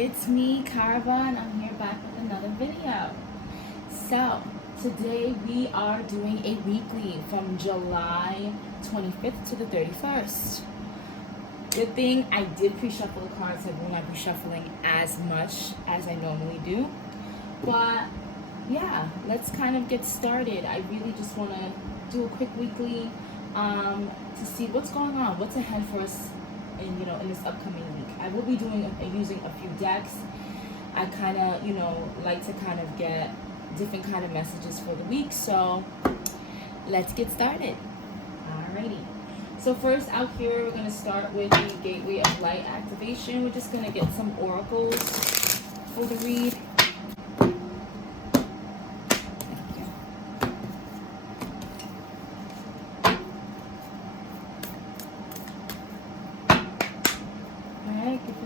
it's me, Caravan. I'm here back with another video. So, today we are doing a weekly from July 25th to the 31st. Good thing I did pre-shuffle the cards. I will not be shuffling as much as I normally do. But, yeah, let's kind of get started. I really just want to do a quick weekly to see what's going on, what's ahead for us in this upcoming week. I will be using a few decks. I kind of like to kind of get different kind of messages for the week. So let's get started. Alrighty. So first out here, we're gonna start with the Gateway of Light activation. We're just gonna get some oracles for the read.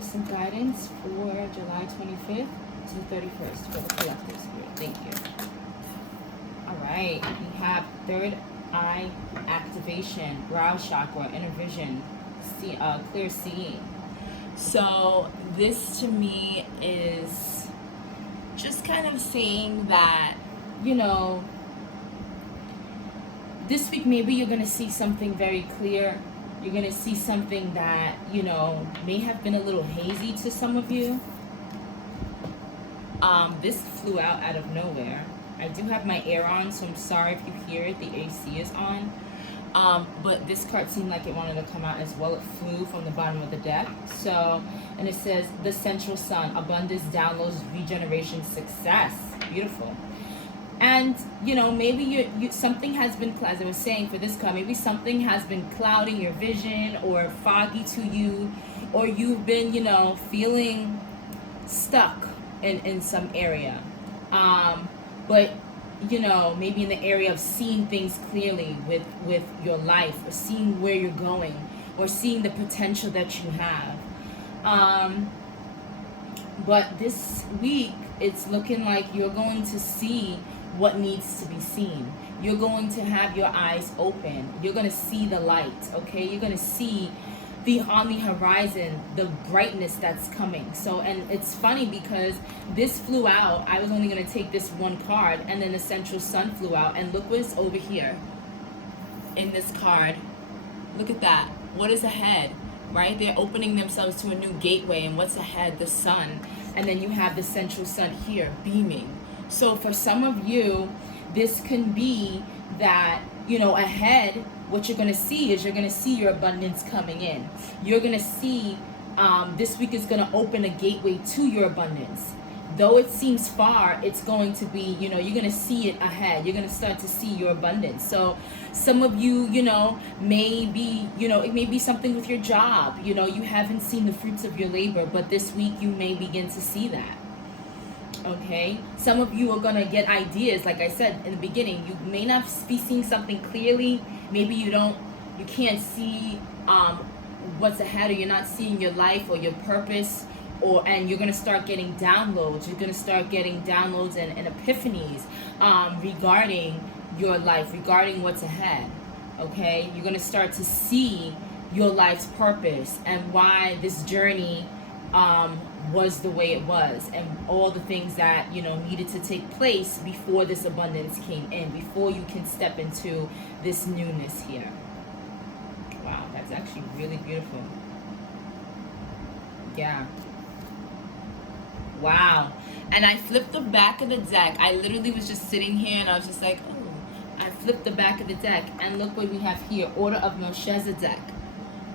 Some guidance for July 25th to the 31st for the collective spirit. Thank you. All right, we have third eye activation, brow chakra, inner vision, clear seeing. So this to me is just kind of saying that, this week maybe you're going to see something very clear. You're going to see something that, may have been a little hazy to some of you. This flew out of nowhere. I do have my air on, so I'm sorry if you hear it. The AC is on. But this card seemed like it wanted to come out as well. It flew from the bottom of the deck. So, and it says, the central sun, abundance, downloads, regeneration, success. Beautiful. And maybe you something has been, as I was saying for this card, maybe something has been clouding your vision or foggy to you, or you've been feeling stuck in some area, but maybe in the area of seeing things clearly with your life, or seeing where you're going, or seeing the potential that you have. But this week it's looking like you're going to see what needs to be seen. You're going to have your eyes open. You're going to see the light, okay? You're going to see on the horizon the brightness that's coming. So, and it's funny because this flew out. I was only going to take this one card, and then the central sun flew out, and look what's over here in this card. Look at that. What is ahead, right? They're opening themselves to a new gateway, and what's ahead? The sun. And then you have the central sun here beaming. So for some of you, this can be that, ahead, what you're going to see is you're going to see your abundance coming in. You're going to see this week is going to open a gateway to your abundance. Though it seems far, it's going to be, you're going to see it ahead. You're going to start to see your abundance. So some of you, maybe, it may be something with your job. You haven't seen the fruits of your labor, but this week you may begin to see that. Okay, some of you are going to get ideas. Like I said in the beginning, you may not be seeing something clearly. Maybe you can't see what's ahead, or you're not seeing your life or your purpose, and you're going to start getting downloads. You're going to start getting downloads and epiphanies regarding your life, regarding what's ahead. Okay, you're going to start to see your life's purpose and why this journey was the way it was, and all the things that needed to take place before this abundance came in, before you can step into this newness here. Wow, that's actually really beautiful. Yeah. Wow. And I flipped the back of the deck. I literally was just sitting here and I was just like, oh, I flipped the back of the deck, and look what we have here. Order of Melchizedek.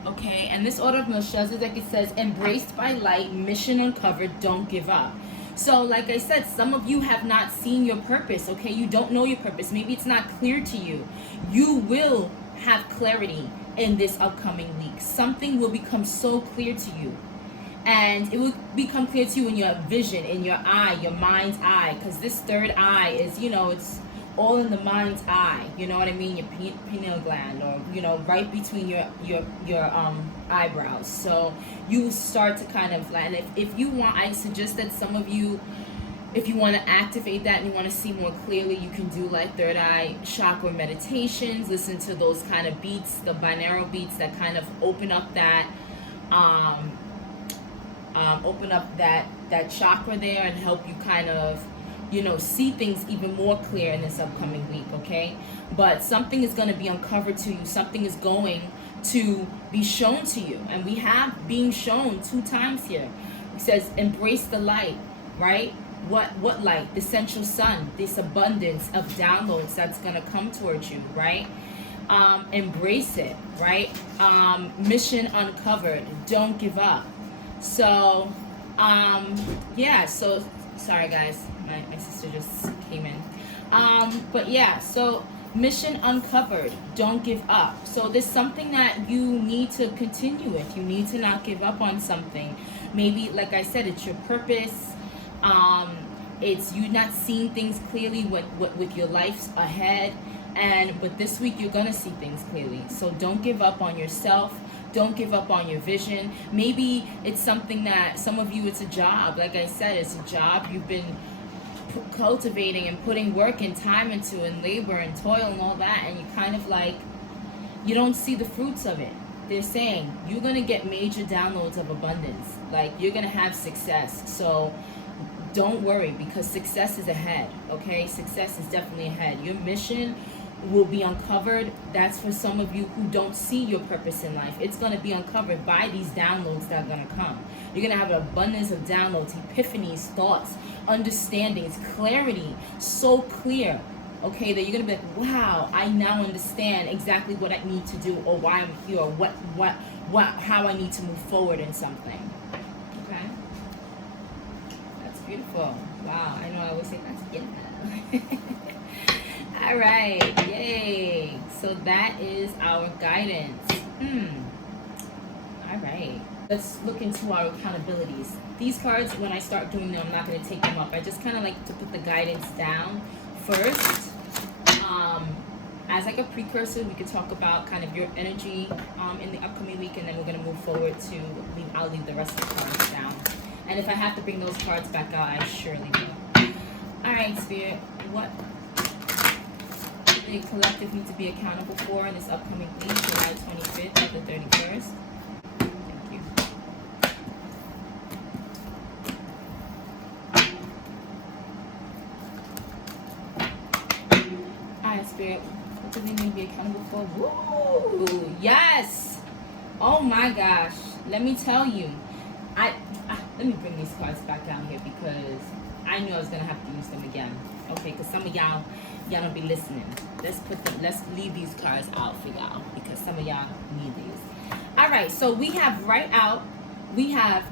Okay, and this Order of Melchizedek, it says, embraced by light, mission uncovered, don't give up. So like I said, some of you have not seen your purpose, okay? You don't know your purpose. Maybe it's not clear to you. You will have clarity in this upcoming week. Something will become so clear to you. And it will become clear to you in your vision, in your eye, your mind's eye. Because this third eye is, it's all in the mind's eye, you know what I mean, your pineal gland, or right between your eyebrows. So you start to kind of land. If you want, I suggest that some of you, if you want to activate that and you want to see more clearly, you can do like third eye chakra meditations. Listen to those kind of beats, the binaural beats that kind of open up that that chakra there and help you kind of, you know, see things even more clear in this upcoming week, okay? But something is going to be uncovered to you. Something is going to be shown to you. And we have being shown 2 times here. It says, embrace the light, right? What light? The central sun, this abundance of downloads that's going to come towards you, right? Embrace it, right? Mission uncovered. Don't give up. So, yeah, so, sorry guys, my sister just came in. But yeah, so mission uncovered. Don't give up. So there's something that you need to continue with. You need to not give up on something. Maybe, like I said, it's your purpose. It's you not seeing things clearly with your life ahead. But this week you're gonna see things clearly. So don't give up on yourself. Don't give up on your vision. Maybe it's something that some of you, it's a job. Like I said, it's a job you've been cultivating and putting work and time into, and labor and toil and all that, and you kind of like, you don't see the fruits of it. They're saying you're gonna get major downloads of abundance. Like, you're gonna have success. So don't worry, because success is ahead, okay? Success is definitely ahead. Your mission will be uncovered. That's for some of you who don't see your purpose in life. It's going to be uncovered by these downloads that are going to come. You're going to have an abundance of downloads, epiphanies, thoughts, understandings, clarity, so clear, okay, that you're going to be like, wow, I now understand exactly what I need to do, or why I'm here, or how I need to move forward in something. Okay? That's beautiful. Wow, I know I always say that's beautiful. All right, yay. So that is our guidance. All right, let's look into our accountabilities. These cards, when I start doing them, I'm not going to take them up. I just kind of like to put the guidance down first. As like a precursor, we could talk about kind of your energy in the upcoming week, and then we're going to move forward to, I'll leave the rest of the cards down. And if I have to bring those cards back out, I surely will. All right, Spirit, what the collective needs to be accountable for in this upcoming week, July 25th to the 31st. Thank you. Alright, Spirit, what do we need to be accountable for? Woo! Yes! Oh my gosh. Let me tell you. Let me bring these cards back down here, because I knew I was going to have to use them again. Okay, because some of y'all don't be listening. Let's leave these cards out for y'all, because some of y'all need these. All right, so we have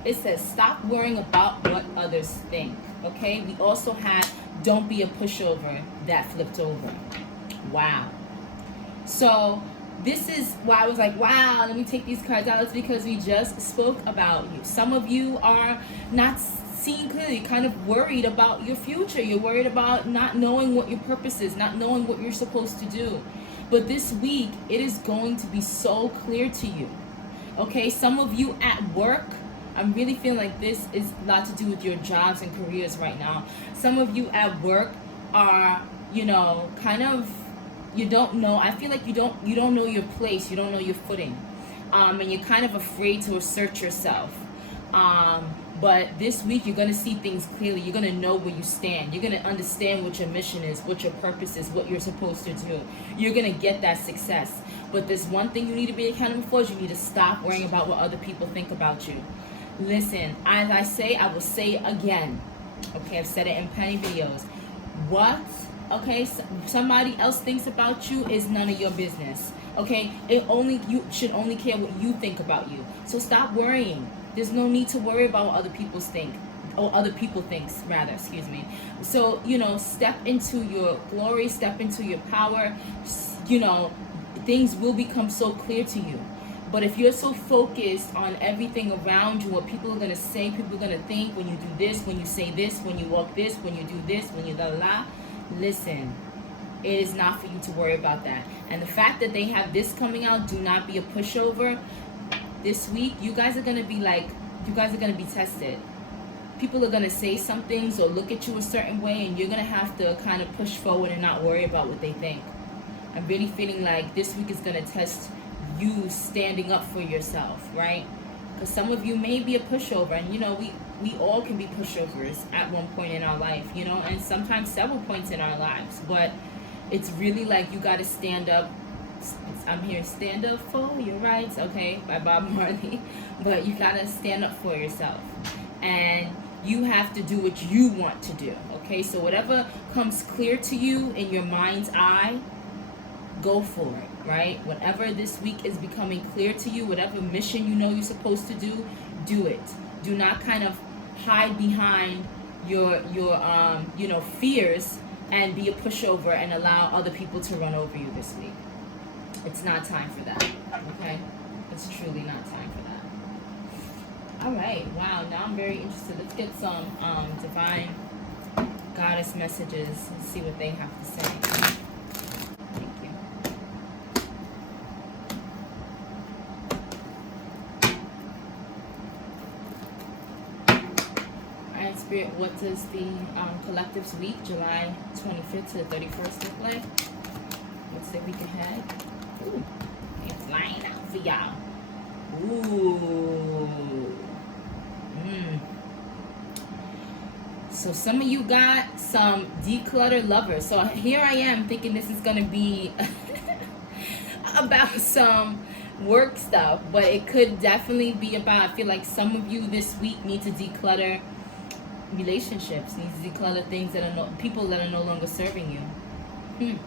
it says stop worrying about what others think. Okay, we also have don't be a pushover that flipped over. Wow. So this is why I was like, wow, let me take these cards out. It's because we just spoke about you. Some of you are not seeing clearly, kind of worried about your future. You're worried about not knowing what your purpose is, not knowing what you're supposed to do. But this week, it is going to be so clear to you. Okay, some of you at work, I'm really feeling like this is a lot to do with your jobs and careers right now. Some of you at work are, kind of, you don't know. I feel like you don't know your place. You don't know your footing. And you're kind of afraid to assert yourself. But this week, you're going to see things clearly. You're going to know where you stand. You're going to understand what your mission is, what your purpose is, what you're supposed to do. You're going to get that success. But there's one thing you need to be accountable for, is you need to stop worrying about what other people think about you. Listen, as I say, I will say it again. Okay, I've said it in plenty of videos. Somebody else thinks about you is none of your business. Okay, you should only care what you think about you. So stop worrying. There's no need to worry about what other people think, or other people thinks rather, excuse me. So, step into your glory, step into your power. Things will become so clear to you. But if you're so focused on everything around you, what people are going to say, people are going to think, when you do this, when you say this, when you walk this, when you do this, when you listen, it is not for you to worry about that. And the fact that they have this coming out, do not be a pushover. This week, you guys are going to be tested. People are going to say some things or look at you a certain way, and you're going to have to kind of push forward and not worry about what they think. I'm really feeling like this week is going to test you standing up for yourself, right? Because some of you may be a pushover, and we all can be pushovers at one point in our life, you know, and sometimes several points in our lives. But it's really like you got to stand up. I'm here, stand up for your rights, okay, by Bob Marley. But you got to stand up for yourself. And you have to do what you want to do, okay? So whatever comes clear to you in your mind's eye, go for it, right? Whatever this week is becoming clear to you, whatever mission you know you're supposed to do it. Do not kind of hide behind your fears and be a pushover and allow other people to run over you this week. It's not time for that, okay? It's truly not time for that. All right, wow, now I'm very interested. Let's get some divine goddess messages and see what they have to say. Thank you. All right, Spirit, what does the collective's week, July 25th to the 31st look like? What's the week ahead? Ooh, it's flying out for y'all. Ooh. So some of you got some decluttered lovers. So here I am thinking this is gonna be about some work stuff, but it could definitely be about, I feel like some of you this week need to declutter relationships, need to declutter things that are people that are no longer serving you.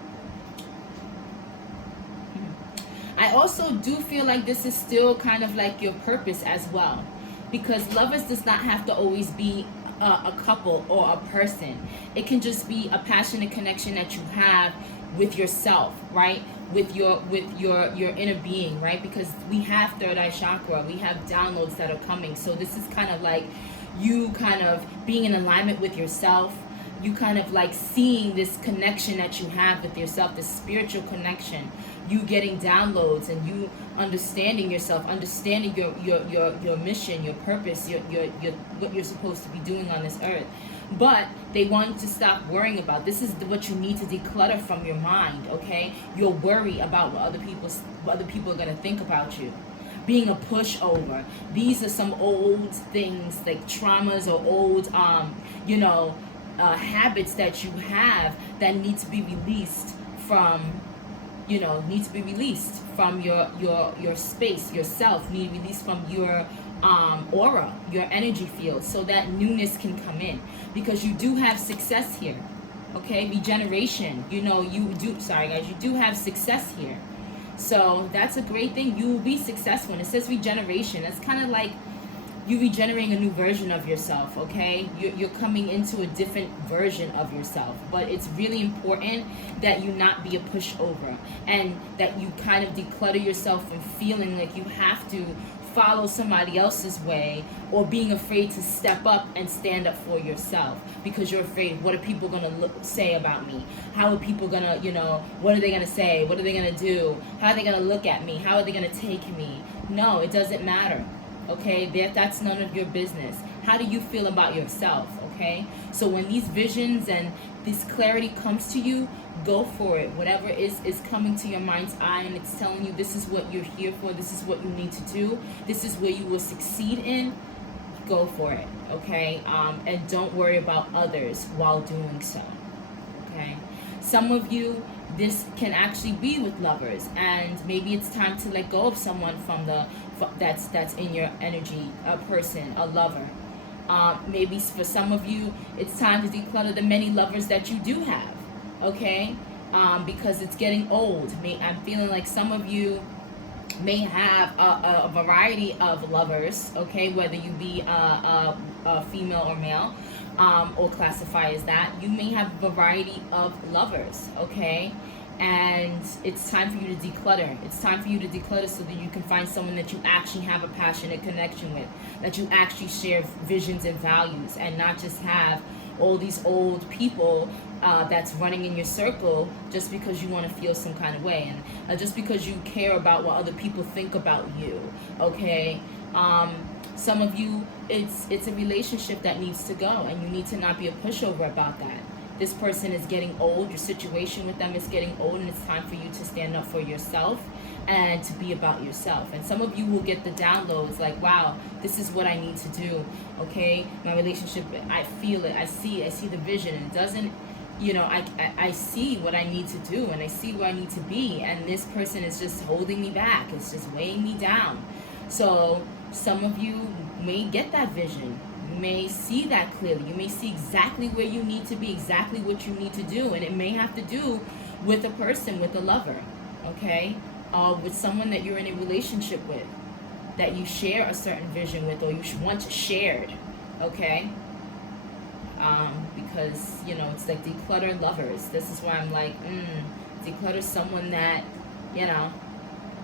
I also do feel like this is still kind of like your purpose as well, because lovers does not have to always be a couple or a person. It can just be a passionate connection that you have with yourself, right? With your inner being, right? Because we have third eye chakra, we have downloads that are coming. So this is kind of like you kind of being in alignment with yourself. You kind of like seeing this connection that you have with yourself, this spiritual connection, you getting downloads and you understanding yourself, understanding your mission, your purpose, your what you're supposed to be doing on this earth. But they want you to stop worrying about. This is what you need to declutter from your mind, okay? Your worry about what other people are gonna think about you. Being a pushover. These are some old things like traumas or old habits that you have that need to be released from, your space, yourself, need released from your aura, your energy field, so that newness can come in, because you do have success here, okay? Regeneration, you do have success here. So that's a great thing. You will be successful. And it says regeneration. It's kind of like you regenerating a new version of yourself, okay? You're coming into a different version of yourself. But it's really important that you not be a pushover, and that you kind of declutter yourself from feeling like you have to follow somebody else's way, or being afraid to step up and stand up for yourself because you're afraid, what are people gonna say about me? How are people gonna, what are they gonna say? What are they gonna do? How are they gonna look at me? How are they gonna take me? No, it doesn't matter, okay? That's none of your business. How do you feel about yourself, okay? So when these visions and this clarity comes to you, go for it. Whatever is coming to your mind's eye and it's telling you this is what you're here for, this is what you need to do, this is where you will succeed in, go for it, okay? And don't worry about others while doing so, okay? Some of you, this can actually be with lovers, and maybe it's time to let go of someone that's in your energy, a person, a lover. Maybe for some of you, it's time to declutter the many lovers that you do have, okay? Because it's getting old. I'm feeling like some of you may have a variety of lovers, okay? Whether you be a female or male, or classify as that. You may have a variety of lovers, okay? And it's time for you to declutter. It's time for you to declutter so that you can find someone that you actually have a passionate connection with, that you actually share visions and values, and not just have all these old people that's running in your circle just because you want to feel some kind of way, and just because you care about what other people think about you, okay? Some of you, it's a relationship that needs to go, and you need to not be a pushover about that. this person is getting old, your situation with them is getting old, and it's time for you to stand up for yourself and to be about yourself. And some of you will get the downloads like, wow, this is what I need to do. Okay, my relationship, I feel it, I see the vision, and it doesn't, you know, I see what I need to do, and I see where I need to be, and this person is just holding me back. It's just weighing me down. So some of you may get that vision. You may see that clearly. You may see exactly where you need to be, exactly what you need to do, and it may have to do with a person, with a lover, okay? With someone that you're in a relationship with, that you share a certain vision with, or you once shared, okay? Because, you know, it's like declutter lovers. This is why I'm like, declutter someone that, you know,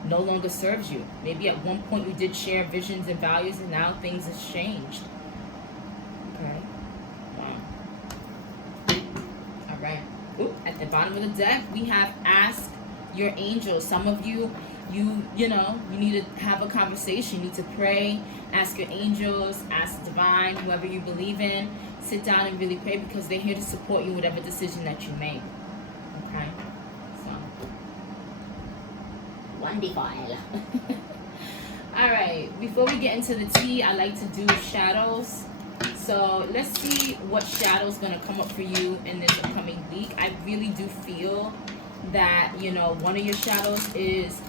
no longer serves you. Maybe at one point you did share visions and values, and now things have changed. Okay. Wow. All right. Ooh, at the bottom of the deck, we have ask your angels. Some of you, you know, you need to have a conversation. You need to pray. Ask your angels. Ask divine, whoever you believe in. Sit down and really pray, because they're here to support you whatever decision that you make. Okay. So. Wonderful. All right. Before we get into the tea, I like to do shadows. So let's see what shadow is going to come up for you in this upcoming week. I really do feel that, you know, one of your shadows is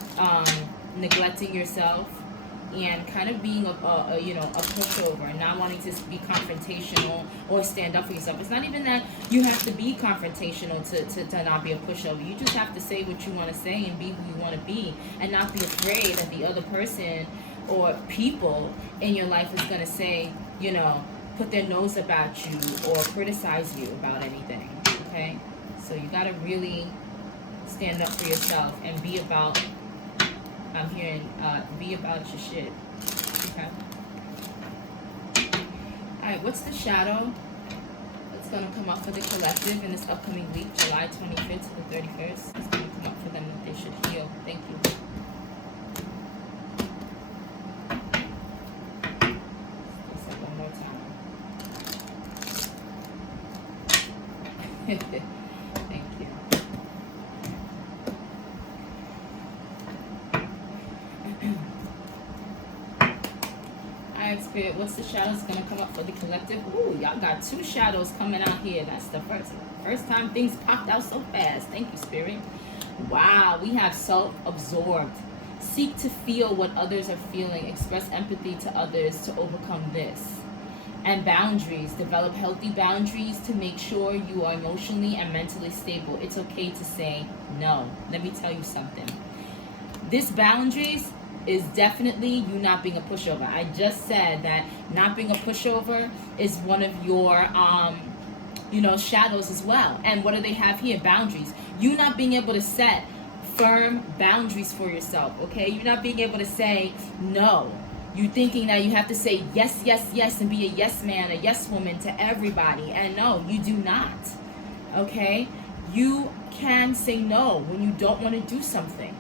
neglecting yourself and kind of being a you know, a pushover, not wanting to be confrontational or stand up for yourself. It's not even that you have to be confrontational to not be a pushover. You just have to say what you want to say and be who you want to be, and not be afraid that the other person or people in your life is going to say, you know, put their nose about you or criticize you about anything. Okay, so you got to really stand up for yourself and be about, I'm hearing, be about your shit. Okay. Alright, what's the shadow that's going to come up for the collective in this upcoming week, July 25th to the 31st? It's going to come up for them that they should heal. Thank you. Let's say one more time. Thank you. Alright, Spirit, what's the shadows gonna come up for the collective? Ooh, y'all got two shadows coming out here. That's the first time things popped out so fast. Thank you, Spirit. Wow, we have self-absorbed. Seek to feel what others are feeling. Express empathy to others to overcome this. And boundaries. Develop healthy boundaries to make sure you are emotionally and mentally stable. It's okay to say no. Let me tell you something. This boundaries is definitely you not being a pushover. I just said that not being a pushover is one of your you know, shadows as well. And what do they have here? Boundaries. You not being able to set firm boundaries for yourself, okay? You're not being able to say no. You thinking that you have to say yes, yes, yes, and be a yes man, a yes woman to everybody. And no, you do not, okay? You can say no when you don't want to do something.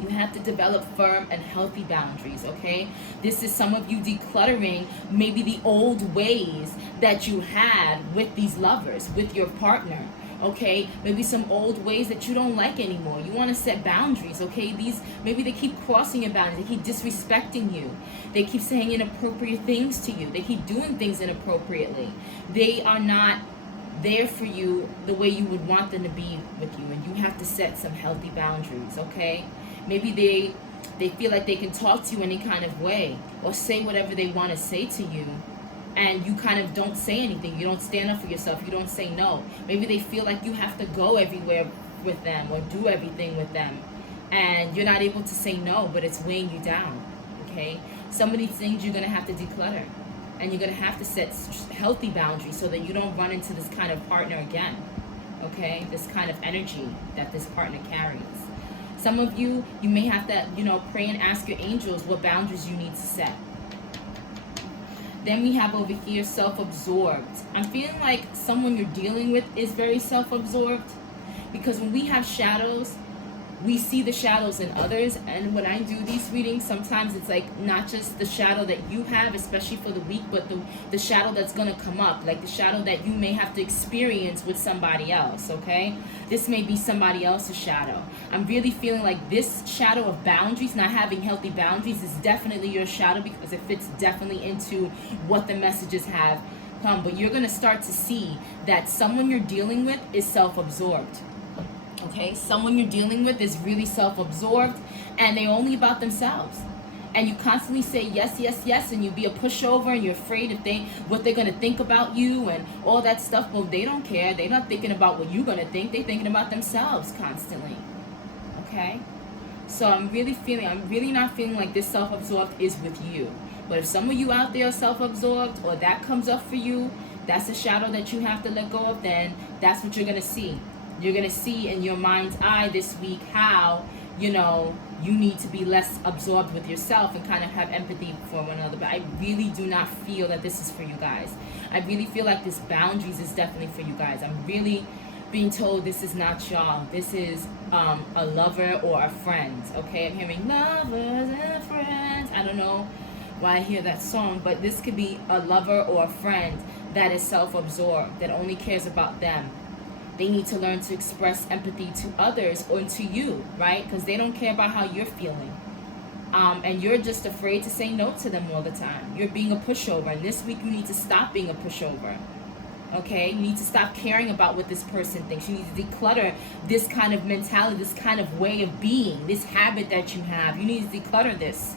You have to develop firm and healthy boundaries, okay? This is some of you decluttering maybe the old ways that you had with these lovers, with your partner, okay? Maybe some old ways that you don't like anymore. You want to set boundaries, okay? Maybe they keep crossing your boundaries. They keep disrespecting you. They keep saying inappropriate things to you. They keep doing things inappropriately. They are not there for you the way you would want them to be with you, and you have to set some healthy boundaries, okay? Maybe they feel like they can talk to you any kind of way or say whatever they want to say to you, and you kind of don't say anything. You don't stand up for yourself. You don't say no. Maybe they feel like you have to go everywhere with them or do everything with them, and you're not able to say no, but it's weighing you down, okay? Some of these things you're going to have to declutter, and you're going to have to set healthy boundaries so that you don't run into this kind of partner again, okay? This kind of energy that this partner carries. Some of you, you may have to, you know, pray and ask your angels what boundaries you need to set. Then we have over here self-absorbed. I'm feeling like someone you're dealing with is very self-absorbed, because when we have shadows, we see the shadows in others, and when I do these readings, sometimes it's like not just the shadow that you have, especially for the week, but the shadow that's going to come up, like the shadow that you may have to experience with somebody else. Okay, this may be somebody else's shadow. I'm really feeling like this shadow of boundaries, not having healthy boundaries, is definitely your shadow, because it fits definitely into what the messages have come. But you're going to start to see that someone you're dealing with is self-absorbed. Okay, someone you're dealing with is really self-absorbed, and they're only about themselves. And you constantly say yes, yes, yes, and you be a pushover, and you're afraid what they're gonna think about you and all that stuff. Well, they don't care. They're not thinking about what you're gonna think. They're thinking about themselves constantly. Okay, so I'm really not feeling like this self-absorbed is with you. But if some of you out there are self-absorbed, or that comes up for you, that's a shadow that you have to let go of. Then that's what you're gonna see. You're going to see in your mind's eye this week how, you need to be less absorbed with yourself and kind of have empathy for one another. But I really do not feel that this is for you guys. I really feel like this boundaries is definitely for you guys. I'm really being told this is not y'all. This is a lover or a friend. Okay, I'm hearing lovers and friends. I don't know why I hear that song, but this could be a lover or a friend that is self-absorbed, that only cares about them. They need to learn to express empathy to others or to you, right? Because they don't care about how you're feeling. And you're just afraid to say no to them all the time. You're being a pushover. And this week you need to stop being a pushover. Okay? You need to stop caring about what this person thinks. You need to declutter this kind of mentality, this kind of way of being, this habit that you have. You need to declutter this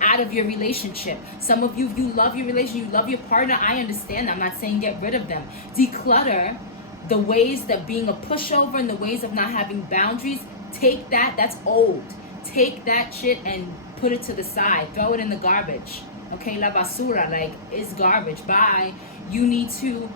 out of your relationship. Some of you, if you love your relationship, you love your partner, I understand. I'm not saying get rid of them. Declutter the ways that being a pushover and the ways of not having boundaries. Take that's old. Take that shit and put it to the side. Throw it in the garbage. Okay, la basura, like, it's garbage. Bye. You need to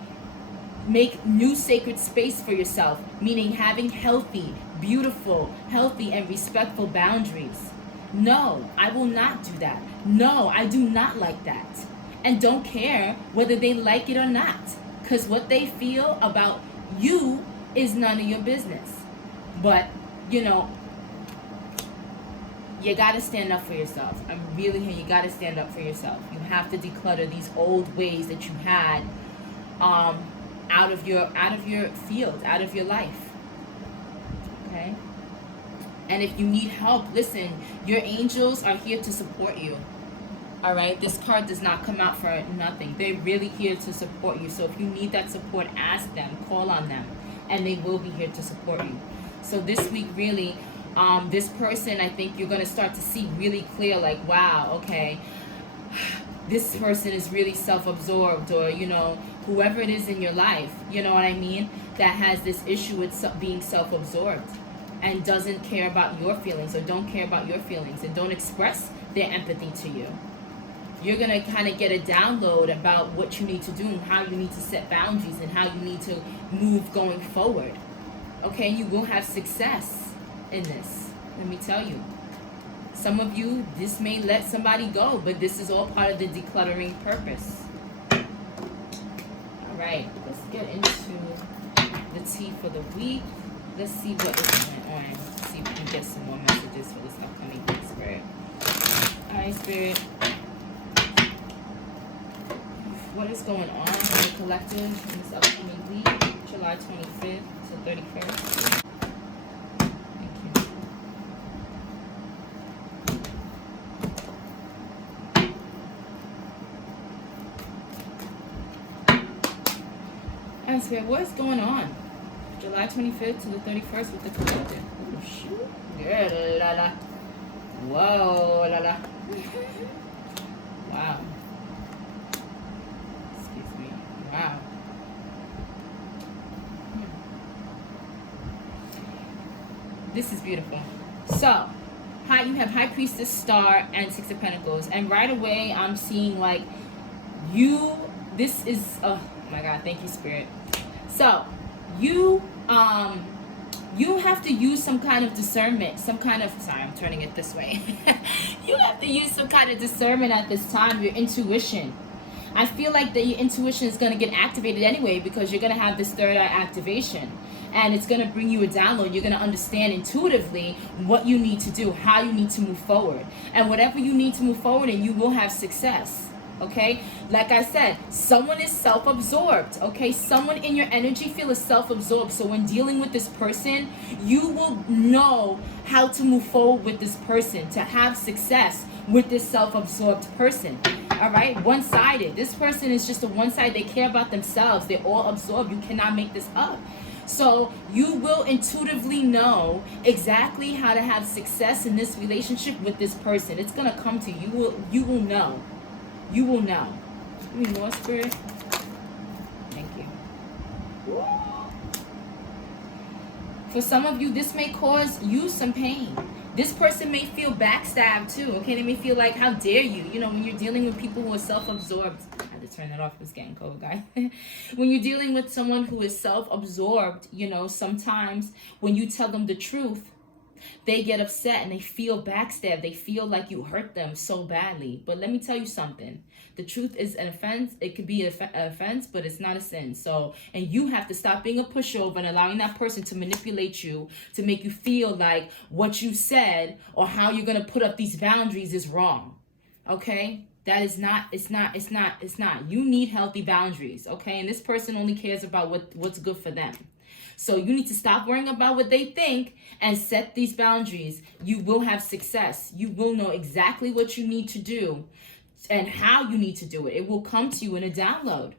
make new sacred space for yourself, meaning having healthy, beautiful, healthy, and respectful boundaries. No, I will not do that. No, I do not like that. And don't care whether they like it or not, because what they feel about you is none of your business. But you gotta stand up for yourself. I'm really here. You gotta stand up for yourself. You have to declutter these old ways that you had out of your field, out of your life. Okay? And if you need help, listen, your angels are here to support you. All right, this card does not come out for nothing. They're really here to support you. So if you need that support, ask them, call on them, and they will be here to support you. So this week, really, this person, I think you're going to start to see really clear, like, wow, okay, this person is really self-absorbed, or, whoever it is in your life, you know what I mean, that has this issue with being self-absorbed and doesn't care about your feelings, or don't care about your feelings, and don't express their empathy to you. You're going to kind of get a download about what you need to do and how you need to set boundaries and how you need to move going forward. Okay, you will have success in this. Let me tell you. Some of you, this may let somebody go, but this is all part of the decluttering purpose. All right, let's get into the tea for the week. Let's see what is going on. Let's see if we can get some more messages for this upcoming week, Spirit. All right, Spirit. What is going on in the collective in this upcoming week, July 25th to 31st? Thank you. And Spirit, what is going on? July 25th to the 31st with the collective. Oh, shoot. Yeah, la la. Whoa, la la. Wow. Wow. This is beautiful. So, you have High Priestess, Star, and Six of Pentacles. And right away, I'm seeing like this is, oh my God, thank you, Spirit. So, you have to use some kind of discernment, sorry, I'm turning it this way. You have to use some kind of discernment at this time, your intuition. I feel like that your intuition is going to get activated anyway, because you're going to have this third eye activation. and it's going to bring you a download. You're going to understand intuitively what you need to do, how you need to move forward, and whatever you need to move forward, and you will have success. Okay, like I said, someone is self-absorbed. Okay, someone in your energy field is self-absorbed. So when dealing with this person, you will know how to move forward with this person, to have success with this self-absorbed person. All right, one-sided. This person is just a one-sided. They care about themselves. They're all absorbed. You cannot make this up. So you will intuitively know exactly how to have success in this relationship with this person. It's gonna come to you. You will know. You will know. Give me more, Spirit. Thank you. For some of you, this may cause you some pain. This person may feel backstabbed too. Okay, they may feel like, how dare you? You know, when you're dealing with people who are self-absorbed. I had to turn that off. It's getting cold, guys. When you're dealing with someone who is self-absorbed, you know, sometimes when you tell them the truth, they get upset and they feel backstabbed. They feel like you hurt them so badly. But let me tell you something. The truth is an offense. It could be an offense, but it's not a sin. So, and you have to stop being a pushover and allowing that person to manipulate you, to make you feel like what you said or how you're going to put up these boundaries is wrong. Okay? That is not, it's not. You need healthy boundaries. Okay? And this person only cares about what's good for them. So you need to stop worrying about what they think and set these boundaries. You will have success. You will know exactly what you need to do and how you need to do it. It will come to you in a download.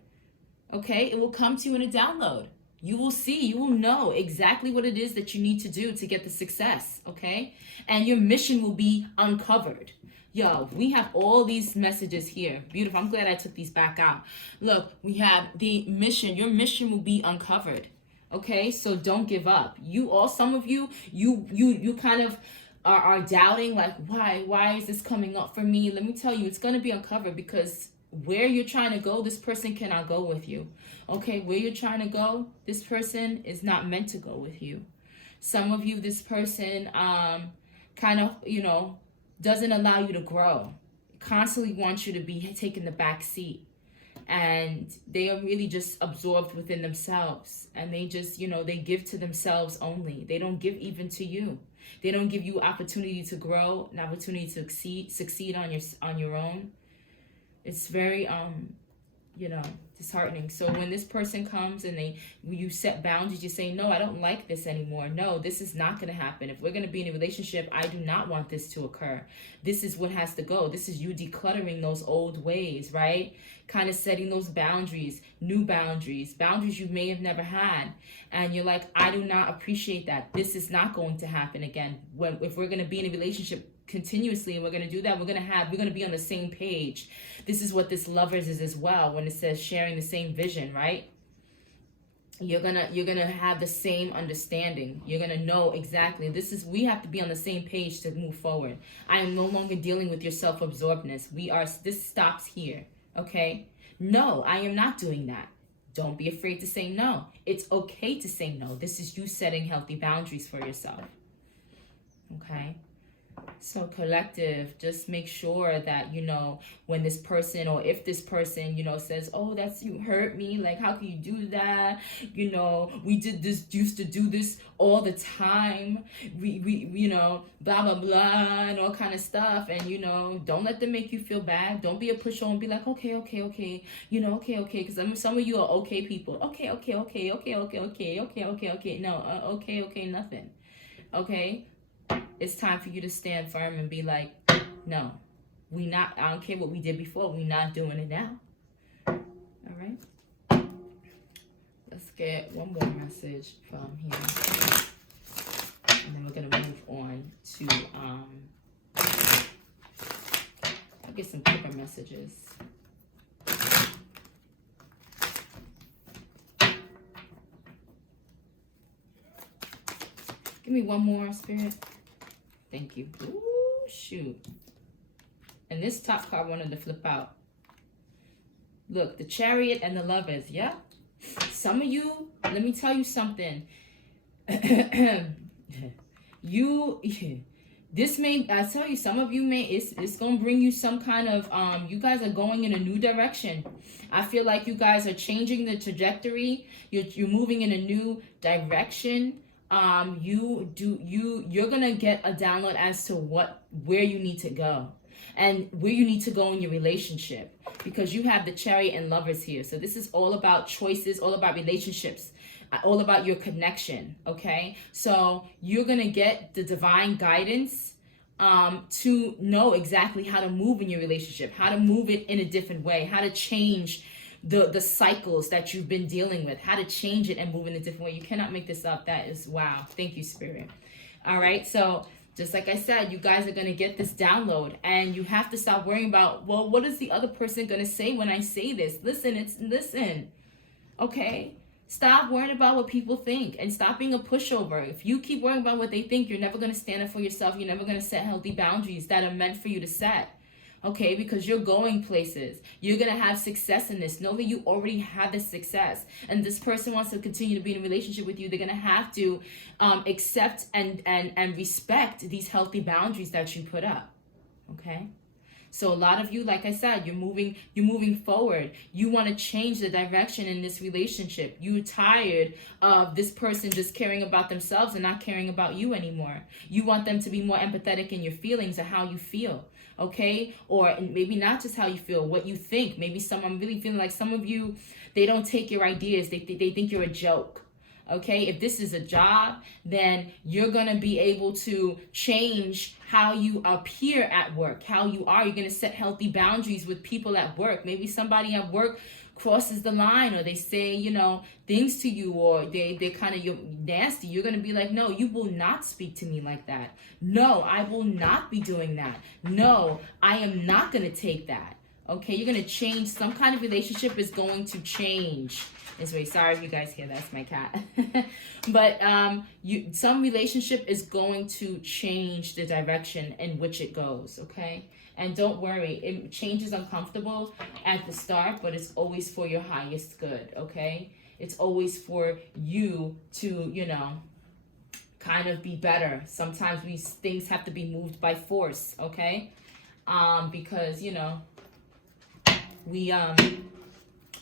Okay? It will come to you in a download. You will see, you will know exactly what it is that you need to do to get the success. Okay? And your mission will be uncovered. Yo, we have all these messages here. Beautiful. I'm glad I took these back out. Look, we have the mission. Your mission will be uncovered. Okay, so don't give up. Some of you kind of are doubting, like, why is this coming up for me? Let me tell you, it's going to be uncovered, because where you're trying to go, this person cannot go with you. Okay, where you're trying to go, this person is not meant to go with you. Some of you, this person kind of, you know, doesn't allow you to grow. Constantly wants you to be taking the back seat. And they are really just absorbed within themselves. And they just, you know, they give to themselves only. They don't give even to you. They don't give you opportunity to grow, an opportunity to succeed on your own. It's very, you know, disheartening. So when this person comes and you set boundaries, you say, no, I don't like this anymore. No, this is not going to happen. If we're going to be in a relationship, I do not want this to occur. This is what has to go. This is you decluttering those old ways, right? Kind of setting those boundaries, new boundaries you may have never had. And you're like, I do not appreciate that. This is not going to happen again. If we're going to be in a relationship continuously and we're going to do that, we're going to be on the same page. This is what this lovers is as well, when it says sharing the same vision, right? You're gonna have the same understanding. You're gonna know exactly, we have to be on the same page to move forward. I am no longer dealing with your self-absorbedness. This stops here. Okay? No, I am not doing that. Don't be afraid to say no. It's okay to say no. This is you setting healthy boundaries for yourself. Okay? So collective, just make sure that, you know, when this person, or if this person, you know, says, oh, you hurt me, like, how can you do that? You know, we used to do this all the time. We you know, blah, blah, blah, and all kind of stuff. And, you know, don't let them make you feel bad. Don't be a pushover and be like, okay. You know, okay. Because some of you are okay people. Okay. No, okay, nothing. Okay? It's time for you to stand firm and be like, no, I don't care what we did before, we not doing it now. All right? Let's get one more message from here. And then we're going to move on to, I'll get some quicker messages. Give me one more, Spirit. Thank you. Ooh, shoot. And this top card wanted to flip out. Look, the Chariot and the Lovers. Yeah? Some of you, let me tell you something. This may, I tell you, some of you may, it's going to bring you some kind of, you guys are going in a new direction. I feel like you guys are changing the trajectory. You're moving in a new direction. You're going to get a download as to where you need to go and where you need to go in your relationship, because you have the Chariot and Lovers here. So this is all about choices, all about relationships, all about your connection. Okay, so you're gonna get the divine guidance to know exactly how to move in your relationship, how to move it in a different way, how to change the cycles that you've been dealing with, how to change it and move in a different way. You cannot make this up. That is wow. Thank you, Spirit. All right, so just like I said, you guys are going to get this download, and you have to stop worrying about, well, what is the other person going to say when I say this? Listen. Okay? Stop worrying about what people think and stop being a pushover. If you keep worrying about what they think, you're never going to stand up for yourself. You're never going to set healthy boundaries that are meant for you to set. Okay, because you're going places. You're going to have success in this. Know that you already have this success. And this person wants to continue to be in a relationship with you. They're going to have to accept and respect these healthy boundaries that you put up. Okay? So a lot of you, like I said, you're moving forward. You want to change the direction in this relationship. You're tired of this person just caring about themselves and not caring about you anymore. You want them to be more empathetic in your feelings and how you feel. Okay? Or maybe not just how you feel, what you think. Maybe I'm really feeling like some of you, they don't take your ideas. They think you're a joke. Okay, if this is a job, then you're going to be able to change how you appear at work, how you are. You're going to set healthy boundaries with people at work. Maybe somebody at work crosses the line, or they say, things to you, or they're kind of nasty. You're going to be like, no, you will not speak to me like that. No, I will not be doing that. No, I am not going to take that. Okay, you're going to change. Some kind of relationship is going to change. Sorry if you guys hear, that's my cat. But some relationship is going to change the direction in which it goes, okay? And don't worry, it changes uncomfortable at the start, but it's always for your highest good, okay? It's always for you to, kind of be better. Sometimes things have to be moved by force, okay? Because,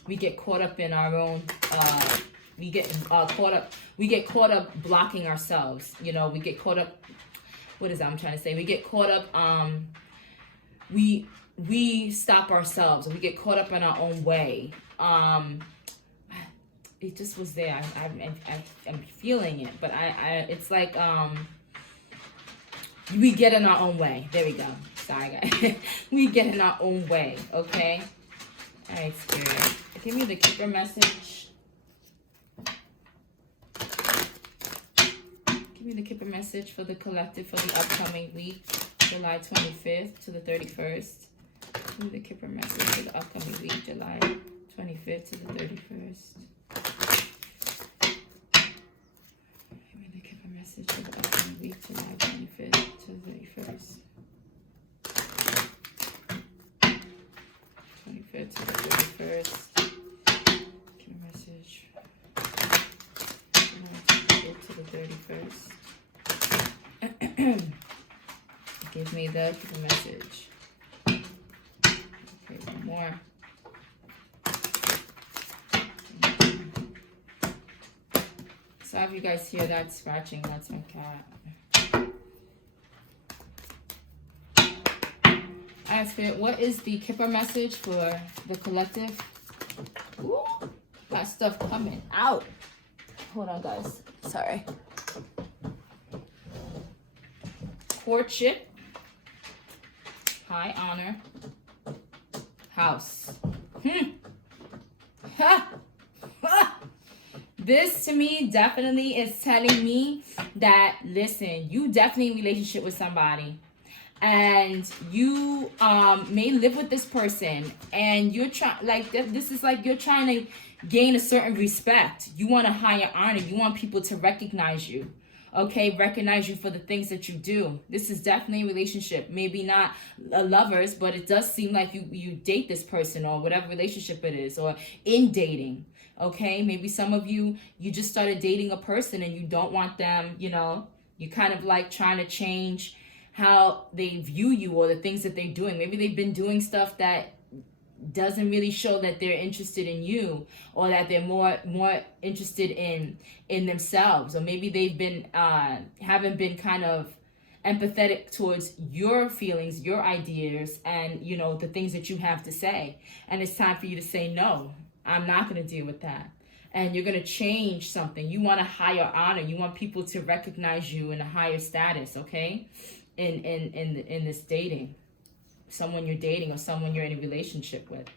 we get caught up in our own we get caught up blocking ourselves. We get caught up, what is that I'm trying to say? We get caught up we stop ourselves, and we get caught up in our own way. It just was there. I'm feeling it, but it's like we get in our own way. There we go. Sorry guys. We get in our own way, okay? All right, Spirit. Give me the keeper message. Give me the keeper message for the collective for the upcoming week, July 25th to the 31st. Give me the keeper message for the upcoming week, July 25th to the 31st. Give me the keeper message for the upcoming week, July 25th to the 31st. 25th to the 31st. Give me a message. To the 31st. Give me the message. Okay, one more. So if you guys hear that scratching, that's my cat. Ask it, what is the Kipper message for the collective? Ooh, got stuff coming out. Hold on, guys. Sorry. Courtship, high honor, house. Ha! Ha! This to me definitely is telling me that, listen, you definitely in a relationship with somebody. And you may live with this person, and you're trying, like, this is like you're trying to gain a certain respect. You want a higher honor. You want people to recognize you. Okay, recognize you for the things that you do. This is definitely a relationship. Maybe not lovers, but it does seem like you date this person, or whatever relationship it is, or in dating. Okay, maybe some of you just started dating a person and you don't want them, you kind of like trying to change how they view you or the things that they're doing. Maybe they've been doing stuff that doesn't really show that they're interested in you, or that they're more interested in themselves, or maybe they've been haven't been kind of empathetic towards your feelings, your ideas, and the things that you have to say. And it's time for you to say, no, I'm not going to deal with that. And you're going to change something. You want a higher honor. You want people to recognize you in a higher status, okay? In this dating. Someone you're dating or someone you're in a relationship with.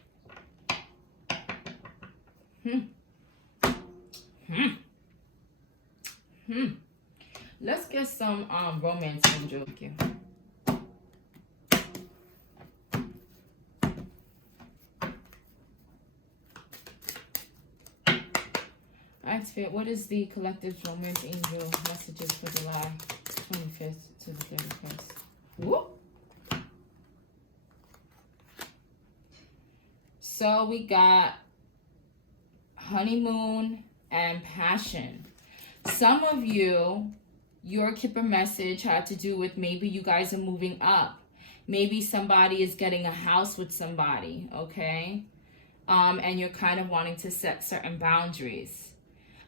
Let's get some romance angel. Thank you. Alright, what is the collective romance angel messages for July 25th to the 31st? Whoop! So we got honeymoon and passion. Some of you, your Kipper message had to do with maybe you guys are moving up. Maybe somebody is getting a house with somebody, okay? And you're kind of wanting to set certain boundaries.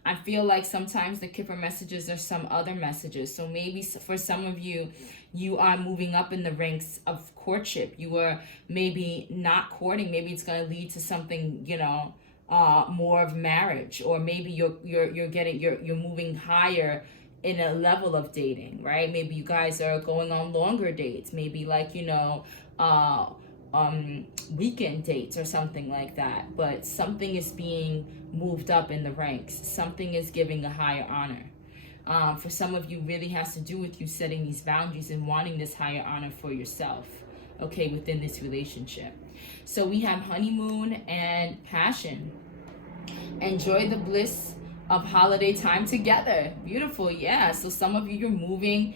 I feel like sometimes the Kipper messages are some other messages. So maybe for some of you, you are moving up in the ranks of courtship. You were maybe not courting. Maybe it's going to lead to something, more of marriage. Or maybe you're moving higher in a level of dating, right? Maybe you guys are going on longer dates. Maybe like, weekend dates or something like that. But something is being moved up in the ranks. Something is giving a higher honor. For some of you, really has to do with you setting these boundaries and wanting this higher honor for yourself, okay, within this relationship. So we have honeymoon and passion. Enjoy the bliss of holiday time together. Beautiful, yeah. So some of you, you're moving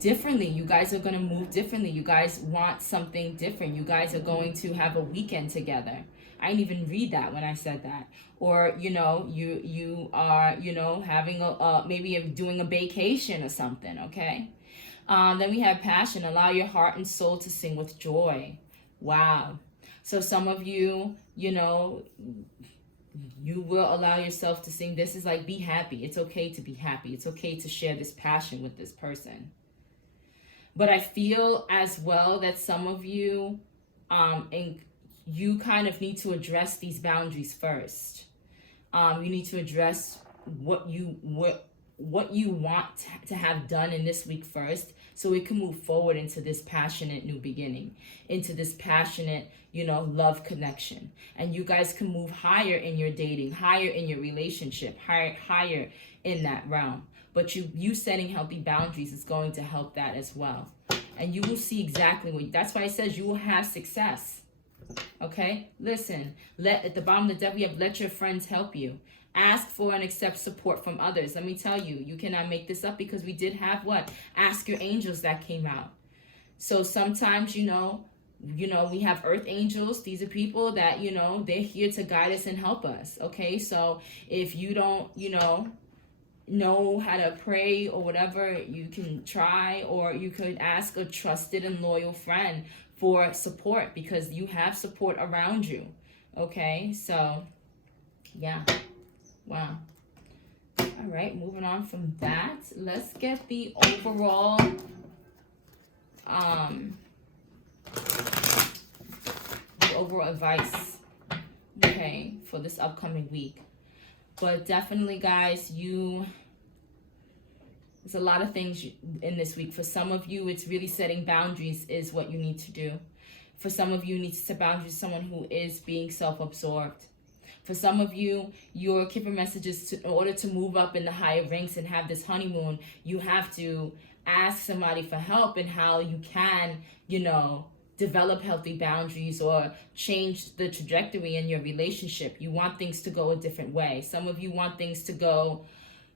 differently. You guys are going to move differently. You guys want something different. You guys are going to have a weekend together. I didn't even read that when I said that. Or, you are, having maybe doing a vacation or something, okay? Then we have passion. Allow your heart and soul to sing with joy. Wow. So some of you, you will allow yourself to sing. This is like, be happy. It's okay to be happy. It's okay to share this passion with this person. But I feel as well that some of you, you kind of need to address these boundaries first. You need to address what you want to have done in this week first, so we can move forward into this passionate new beginning, into this passionate, love connection. And you guys can move higher in your dating, higher in your relationship, higher in that realm. But you setting healthy boundaries is going to help that as well. And you will see exactly that's why it says you will have success. Okay? Listen, at the bottom of the deck, we have let your friends help you. Ask for and accept support from others. Let me tell you, you cannot make this up, because we did have Ask your angels that came out. So sometimes, we have earth angels. These are people that, they're here to guide us and help us. Okay? So if you don't, know how to pray or whatever, you can try, or you could ask a trusted and loyal friend for support, because you have support around you. Okay, so yeah. Wow. All right, moving on from that, let's get the overall advice, okay, for this upcoming week. But definitely, guys, there's a lot of things in this week. For some of you, it's really setting boundaries is what you need to do. For some of you, you need to set boundaries with someone who is being self-absorbed. For some of you, your Kipper messages, in order to move up in the higher ranks and have this honeymoon, you have to ask somebody for help in how you can, develop healthy boundaries or change the trajectory in your relationship. You want things to go a different way. Some of you want things to go,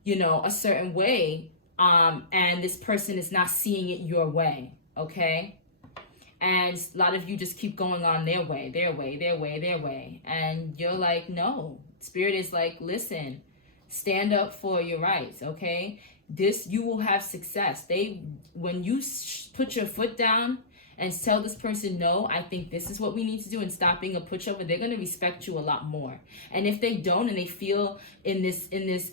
a certain way, and this person is not seeing it your way, okay? And a lot of you just keep going on their way. And you're like, no. Spirit is like, listen, stand up for your rights, okay? you will have success. When you put your foot down and tell this person, no, I think this is what we need to do, and stop being a pushover, they're going to respect you a lot more. And if they don't, and they feel in this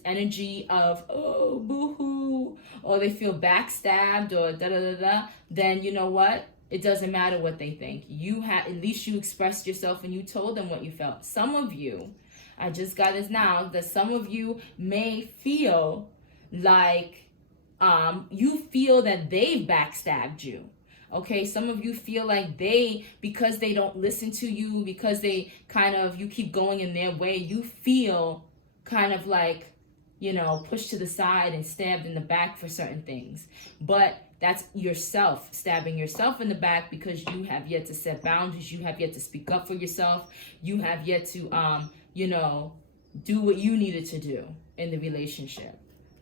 energy of, oh, boo-hoo, or they feel backstabbed or da-da-da-da, then you know what? It doesn't matter what they think. At least you expressed yourself and you told them what you felt. Some of you, I just got this now, that some of you may feel like you feel that they've backstabbed you. Okay, some of you feel like because they don't listen to you, because they you keep going in their way, you feel kind of like, pushed to the side and stabbed in the back for certain things. But that's yourself, stabbing yourself in the back, because you have yet to set boundaries, you have yet to speak up for yourself, you have yet to, do what you needed to do in the relationship.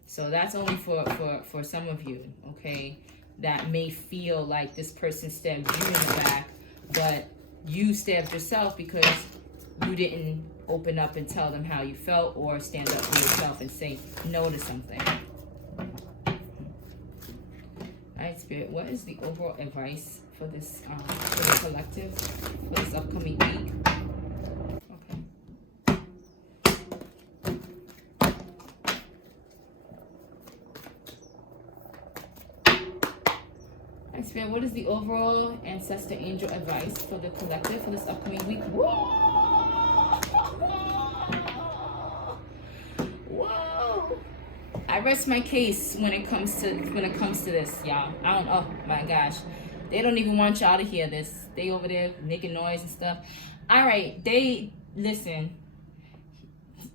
So that's only for some of you, okay? That may feel like this person stabbed you in the back, but you stabbed yourself because you didn't open up and tell them how you felt, or stand up for yourself and say no to something. All right, Spirit, what is the overall advice for this for the collective for this upcoming week? Spirit, what is the overall ancestor angel advice for the collective for this upcoming week? Whoa! I rest my case when it comes to this, y'all. Oh my gosh, they don't even want y'all to hear this. They over there making noise and stuff. All right, listen.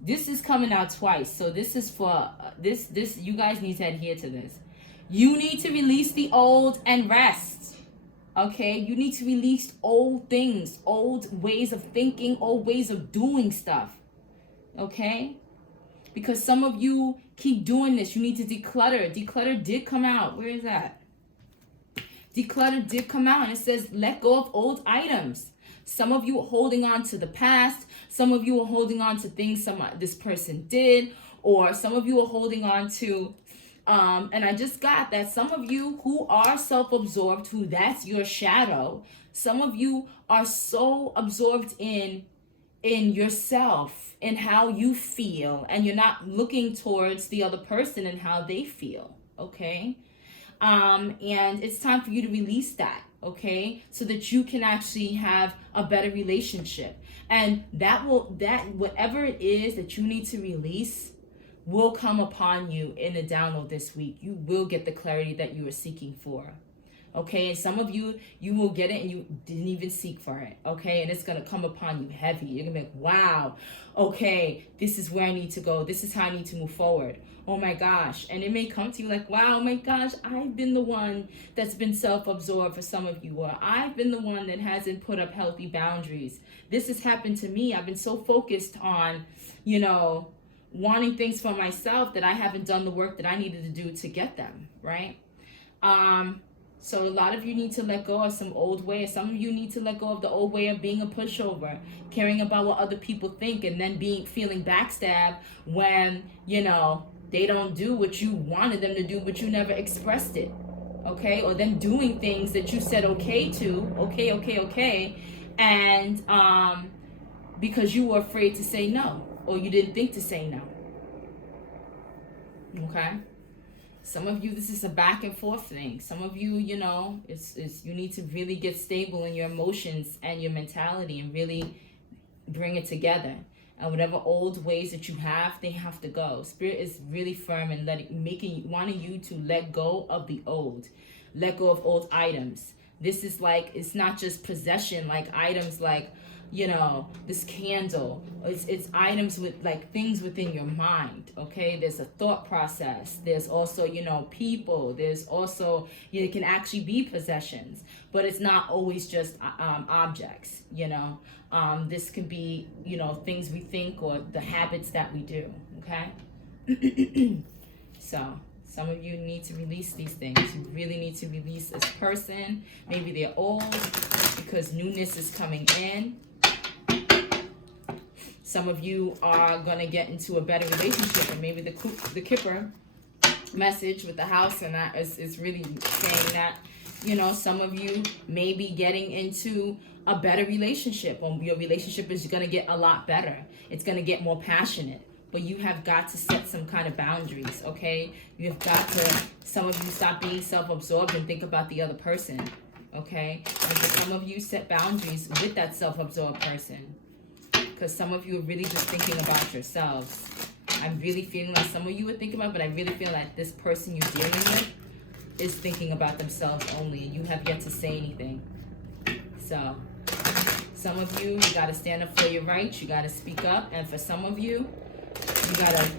This is coming out twice, so this is for this. You guys need to adhere to this. You need to release the old and rest. Okay? You need to release old things, old ways of thinking, old ways of doing stuff. Okay? Because some of you keep doing this. You need to declutter. Declutter did come out. Where is that? Declutter did come out, and it says let go of old items. Some of you are holding on to the past. Some of you are holding on to things this person did, or some of you are holding on to and I just got that some of you who are self-absorbed, who that's your shadow, some of you are so absorbed in yourself and how you feel, and you're not looking towards the other person and how they feel, okay? And it's time for you to release that, okay? So that you can actually have a better relationship. And whatever it is that you need to release will come upon you in the download this week. You will get the clarity that you are seeking for. Okay, and some of you will get it and you didn't even seek for it. Okay, and it's going to come upon you heavy. You're going to be like, wow, okay, this is where I need to go. This is how I need to move forward. Oh my gosh. And it may come to you like, wow, oh my gosh, I've been the one that's been self-absorbed for some of you, or I've been the one that hasn't put up healthy boundaries. This has happened to me. I've been so focused on, wanting things for myself that I haven't done the work that I needed to do to get them, right? So a lot of you need to let go of some old ways. Some of you need to let go of the old way of being a pushover, caring about what other people think, and then feeling backstabbed when, they don't do what you wanted them to do, but you never expressed it, okay? Or them doing things that you said okay to, okay, and because you were afraid to say no, or you didn't think to say no. Okay? Some of you, this is a back and forth thing. Some of you, it's you need to really get stable in your emotions and your mentality and really bring it together. And whatever old ways that you have, they have to go. Spirit is really firm and wanting you to let go of the old. Let go of old items. This is like, it's not just possession, like items like, this candle. It's items with like things within your mind, okay? There's a thought process. There's also, people. There's also, it can actually be possessions, but it's not always just objects, This can be, things we think or the habits that we do, okay? So some of you need to release these things. You really need to release this person. Maybe they're old because newness is coming in. Some of you are going to get into a better relationship, and maybe the Kipper message with the house, and that is really saying that, you know, some of you may be getting into a better relationship, or your relationship is going to get a lot better. It's going to get more passionate. But you have got to set some kind of boundaries, okay? You've got to, some of you, stop being self-absorbed and think about the other person, okay? And for some of you, set boundaries with that self-absorbed person, because some of you are really just thinking about yourselves. I'm really feeling like some of you are thinking about, but I really feel like this person you're dealing with is thinking about themselves only, and you have yet to say anything. So, some of you, you got to stand up for your rights. You got to speak up. And for some of you, you got to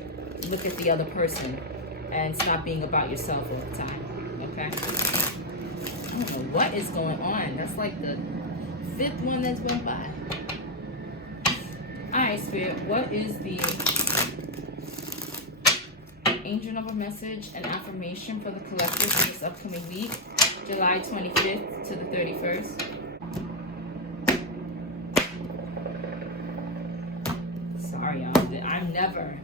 look at the other person and stop being about yourself all the time. Okay? I don't know what is going on. That's like the 5th one that's went by. Alright, Spirit, what is the angel number message and affirmation for the collective for this upcoming week, July 25th to the 31st? Sorry, y'all. I'm never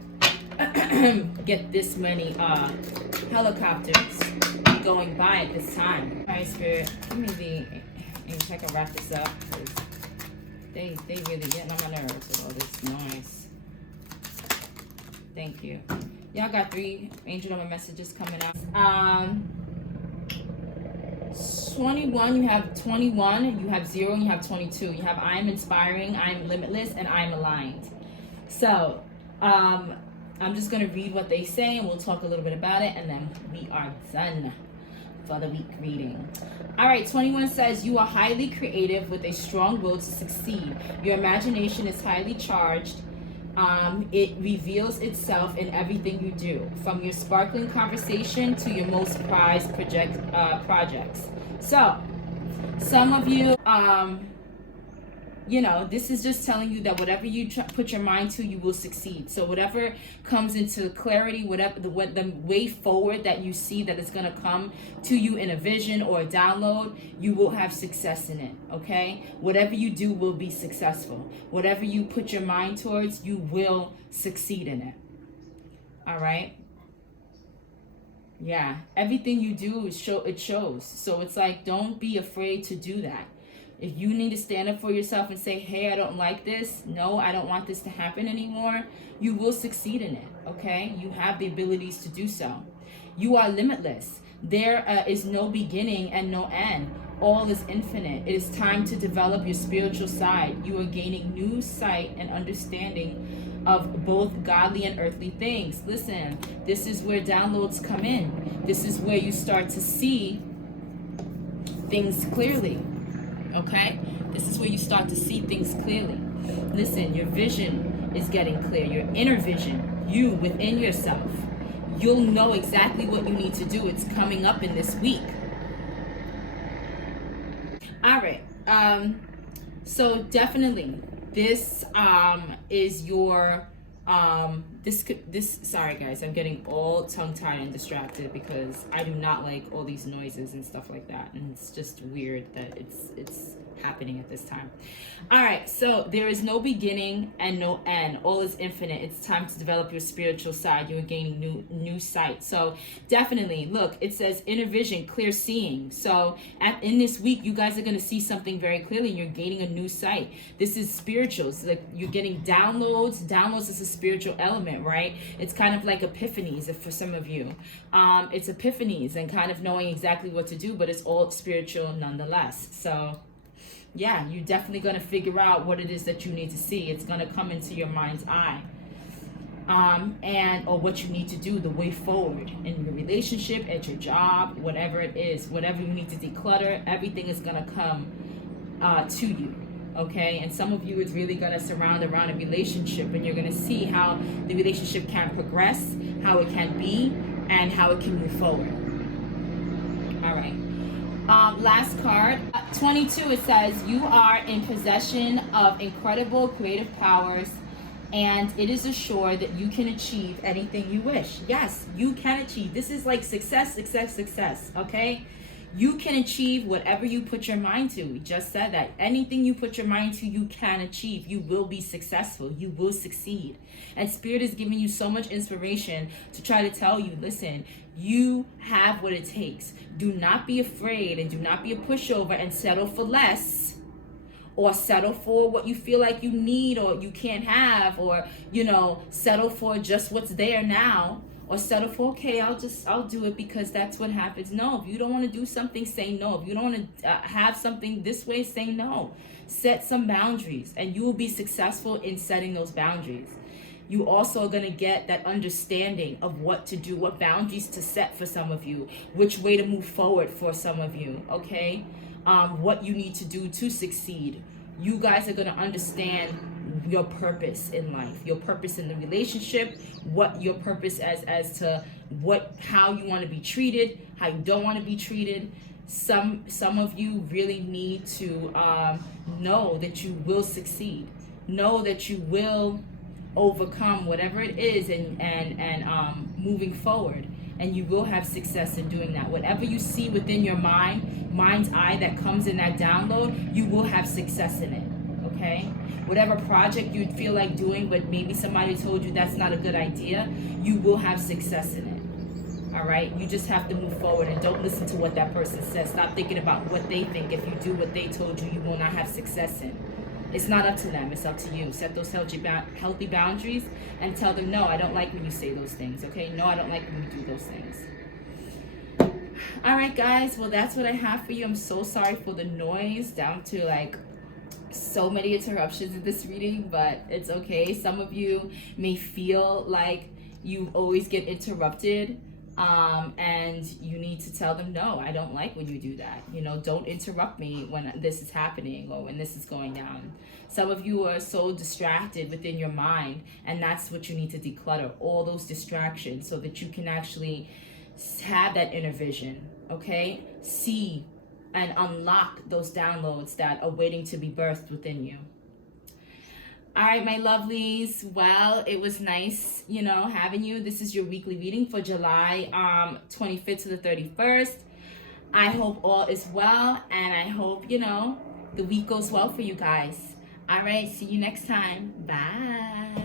get this many helicopters going by at this time. Alright, Spirit, give me the, and if I can wrap this up, because they really getting on my nerves with all this noise. Thank you. Y'all got 3 angel number messages coming out. 21, you have 21, you have 0, and you have 22. You have I am inspiring, I am limitless, and I am aligned. So, I'm just going to read what they say, and we'll talk a little bit about it, and then we are done for the week reading. All right, 21 says, you are highly creative with a strong will to succeed. Your imagination is highly charged. It reveals itself in everything you do, from your sparkling conversation to your most prized projects. So, some of you, you know, this is just telling you that whatever you put your mind to, you will succeed. So whatever comes into clarity, whatever the way forward that you see that it's going to come to you in a vision or a download, you will have success in it, okay? Whatever you do will be successful. Whatever you put your mind towards, you will succeed in it. All right? Yeah, everything you do, it shows. So it's like, don't be afraid to do that. If you need to stand up for yourself and say, hey, I don't like this. No, I don't want this to happen anymore. You will succeed in it, okay? You have the abilities to do so. You are limitless. There is no beginning and no end. All is infinite. It is time to develop your spiritual side. You are gaining new sight and understanding of both godly and earthly things. Listen, this is where downloads come in. This is where you start to see things clearly. Okay? This is where you start to see things clearly. Listen, your vision is getting clear. Your inner vision, you within yourself. You'll know exactly what you need to do. It's coming up in this week. All right. So definitely this is your sorry guys, I'm getting all tongue-tied and distracted because I do not like all these noises and stuff like that, and it's just weird that it's happening at this time. All right, so there is no beginning and no end. All is infinite. It's time to develop your spiritual side. You're gaining new sight. So definitely, look, it says inner vision, clear seeing. So in this week, you guys are going to see something very clearly. You're gaining a new sight. This is spiritual. It's like you're getting downloads. Downloads is a spiritual element, right? It's kind of like epiphanies for some of you. It's epiphanies and kind of knowing exactly what to do, but it's all spiritual nonetheless. So yeah, you're definitely going to figure out what it is that you need to see. It's going to come into your mind's eye. Or what you need to do, the way forward in your relationship, at your job, whatever it is, whatever you need to declutter, everything is going to come to you. Okay, and some of you, it's really going to surround around a relationship, and you're going to see how the relationship can progress, how it can be, and how it can move forward. All right. Last card, 22, it says, you are in possession of incredible creative powers, and it is assured that you can achieve anything you wish. Yes, you can achieve. This is like success, success, success, okay? You can achieve whatever you put your mind to. We just said that. Anything you put your mind to, you can achieve. You will be successful. You will succeed. And Spirit is giving you so much inspiration to try to tell you, listen, you have what it takes. Do not be afraid and do not be a pushover and settle for less, or settle for what you feel like you need or you can't have, or, settle for just what's there now. Or settle for, okay, I'll do it because that's what happens. No, if you don't want to do something, say no. If you don't want to have something this way, say no. Set some boundaries, and you will be successful in setting those boundaries. You also are going to get that understanding of what to do, what boundaries to set for some of you, which way to move forward for some of you, okay? What you need to do to succeed. You guys are going to understand your purpose in life, your purpose in the relationship, what your purpose as to how you want to be treated, how you don't want to be treated. Some of you really need to know that you will succeed, know that you will overcome whatever it is, and moving forward, and you will have success in doing that. Whatever you see within your mind's eye that comes in that download, you will have success in it. Okay, whatever project you feel like doing, but maybe somebody told you that's not a good idea, you will have success in it. All right, you just have to move forward and don't listen to what that person says. Stop thinking about what they think. If you do what they told you, you will not have success in. It's not up to them, it's up to you. Set those healthy boundaries and tell them, no, I don't like when you say those things, okay? No, I don't like when you do those things. All right, guys, well, that's what I have for you. I'm so sorry for the noise, down to like so many interruptions in this reading, but it's okay. Some of you may feel like you always get interrupted, and you need to tell them, no, I don't like when you do that. Don't interrupt me when this is happening or when this is going down. Some of you are so distracted within your mind, and that's what you need to declutter, all those distractions, so that you can actually have that inner vision, okay? See and unlock those downloads that are waiting to be birthed within you. All right, my lovelies. Well, it was nice, having you. This is your weekly reading for July 25th to the 31st. I hope all is well, and I hope, the week goes well for you guys. All right, see you next time. Bye.